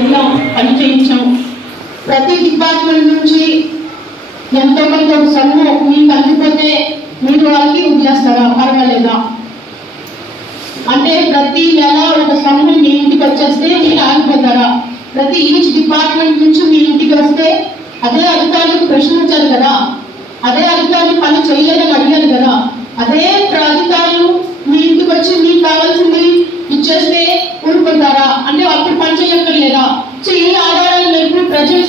వెళ్ళాం, పని చేయించాం. ప్రతి డిపార్ట్మెంట్ నుంచి ఎంతో మంది ఒక సొమ్ము మీకు అందిపోతే మీరు వాళ్ళకి వదిలేస్తారా, పర్వాలేదా? అంటే ప్రతి నెల ఒక సొమ్ము మీ ఇంటికి వచ్చేస్తే మీరు ఆగిపోతారా? ప్రతి ఈచ్ డిపార్ట్మెంట్ నుంచి మీ ఇంటికి వస్తే అదే అధికారులకు ప్రశ్నించాలి కదా, అదే అధికారులు పని చేయాలని అడిగారు కదా, అదే అధికారులు మీ ఇంటికి వచ్చి మీకు కావాల్సింది ఇచ్చేస్తే ఊరుకుంటారా? అంటే అప్పుడు పని చేయక్కర్లేదా? ఈ ఆధారాలు ఎప్పుడు ప్రజలు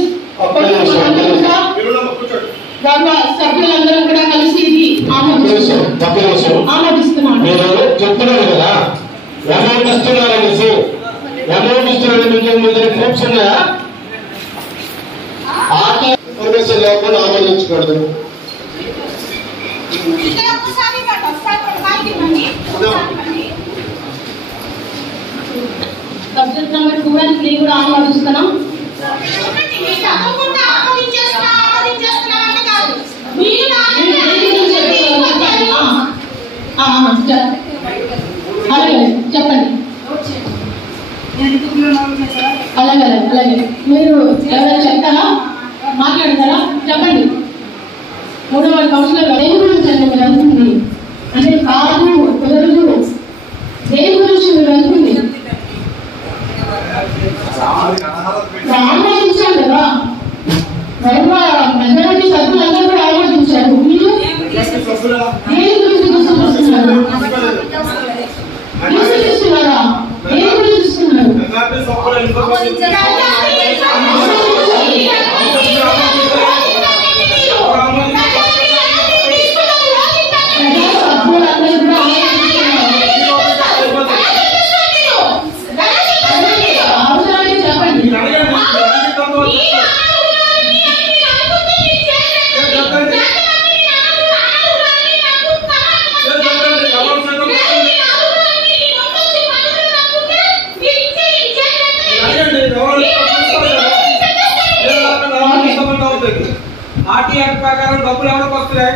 సభ్యులందరం కూడా కలిసి ఇది ఆమోదిస్తున్నాను. చెప్తున్నారు కదా అమౌంట్ ఇస్తున్నారు అనేసి, అమౌంట్ ఇస్తున్నారు ప్రూఫ్స్ ఉన్నాయా? పర్మిషన్ లేకుండా ఆమోదించకూడదు. సబ్జెక్ట్ నెంబర్ 2 and 3 కూడా ఆమోదిస్తున్నాం. అలాగే చెప్పండి. అలాగే అలాగే మీరు ఎవరైనా చెప్తారా, మాట్లాడతారా? చెప్పండి. 3వ కౌన్సిలర్ దేని గురించి అండి మీరు అనుకుంది? అంటే కాదు కుదరదు, దేని గురించి మీరు అనుకుంది? ఆమోదించారు కదా, మెజారిటీ సభ్యులందరూ కూడా ఆమోదించారు. మీరు దేని గురించి చూస్తున్నారు? చూస్తున్నారా? దేని గురించి చూస్తున్నారు? ఆర్టీఆర్ ప్రకారం డబ్బులు ఎవరికి వస్తున్నాయి?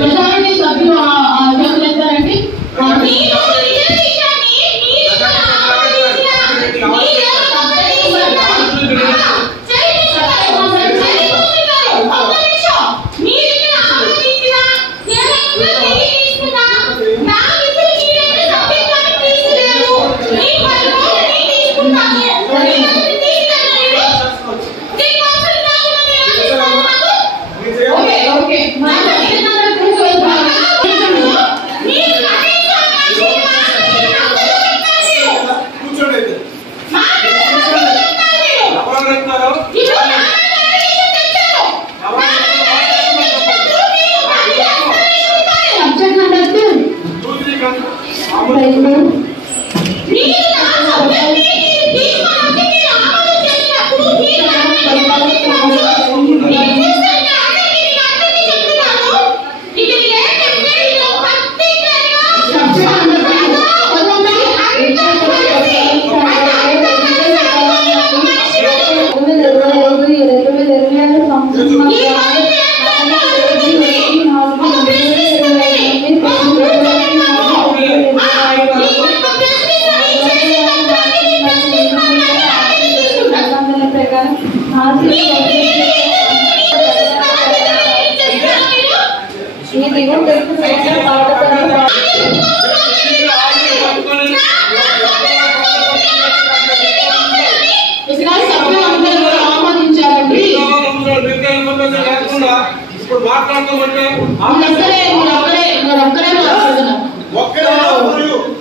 మెజారిటీ సభ్యులు చేస్తారండి.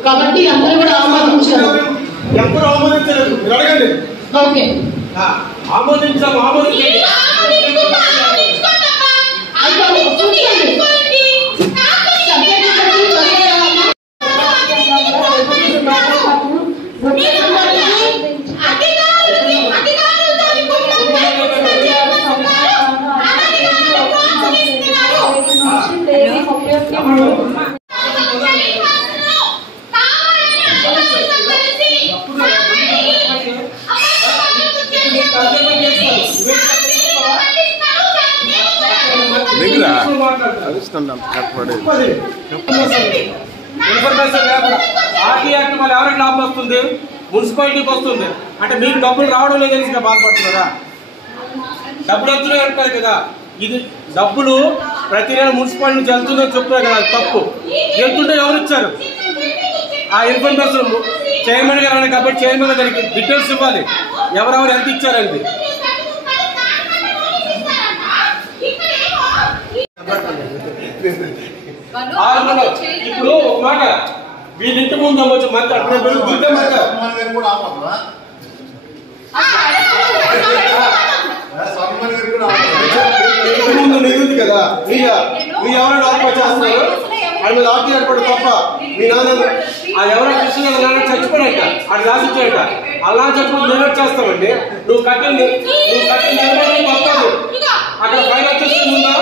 కాబట్టి అందరూ కూడా ఆమోదించారు. ఎప్పుడు ఆమోదించలేదు. మీరు అడగండి. ఓకే ఆమోదించాము, ఆమోదించండి. ఆర్టీ యాక్ట్ మళ్ళీ ఎవరికి లాభం వస్తుంది? మున్సిపాలిటీకి వస్తుంది. అంటే మీకు డబ్బులు రావడం లేదు తెలిసి బాధపడుతున్నారా? డబ్బులు వస్తున్నాయి అంటారు కదా. ఇది డబ్బులు ప్రతి నెల మున్సిపాలిటీ నుంచి వెళ్తుందని చెప్తున్నారు కదా, తప్పు. వెళ్తుంటే ఎవరు ఇచ్చారు? ఆ ఇన్ఫర్మేషన్ చైర్మన్ గారు అనే కాబట్టి చైర్మన్ గారికి డీటెయిల్స్ ఇవ్వాలి, ఎవరెవరు ఎంత ఇచ్చారండి. ఇప్పుడు ఒక మాట, వీళ్ళింటి ముందు అవ్వచ్చు మాట గుర్తే మాట ఇంటి ముందు నిధుంది కదా, మీ ఎవరైనా ఆత్మహత్య చేస్తున్నారు అది మీద ఆర్టీ ఏర్పడి తప్ప. మీ నాన్న ఎవరో కృష్ణ నాన్న చచ్చిపోయాక అది రాసిచ్చాయట. అలా చెప్పి నేను చేస్తామండి. నువ్వు కట్టింది తప్పదు. అక్కడ ఫైన్ వచ్చేసి ఉందా?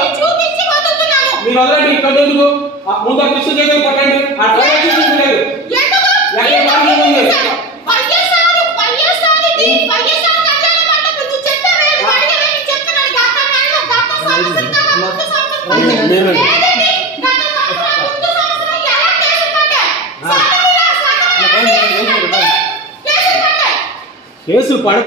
మీరు వదలండి. ఇక్కడ ఎందుకు ముందు ఆ కృష్ణ చేత పట్టండి. ఆ ఫైన్ వచ్చేసి లేదు. కేసు పడ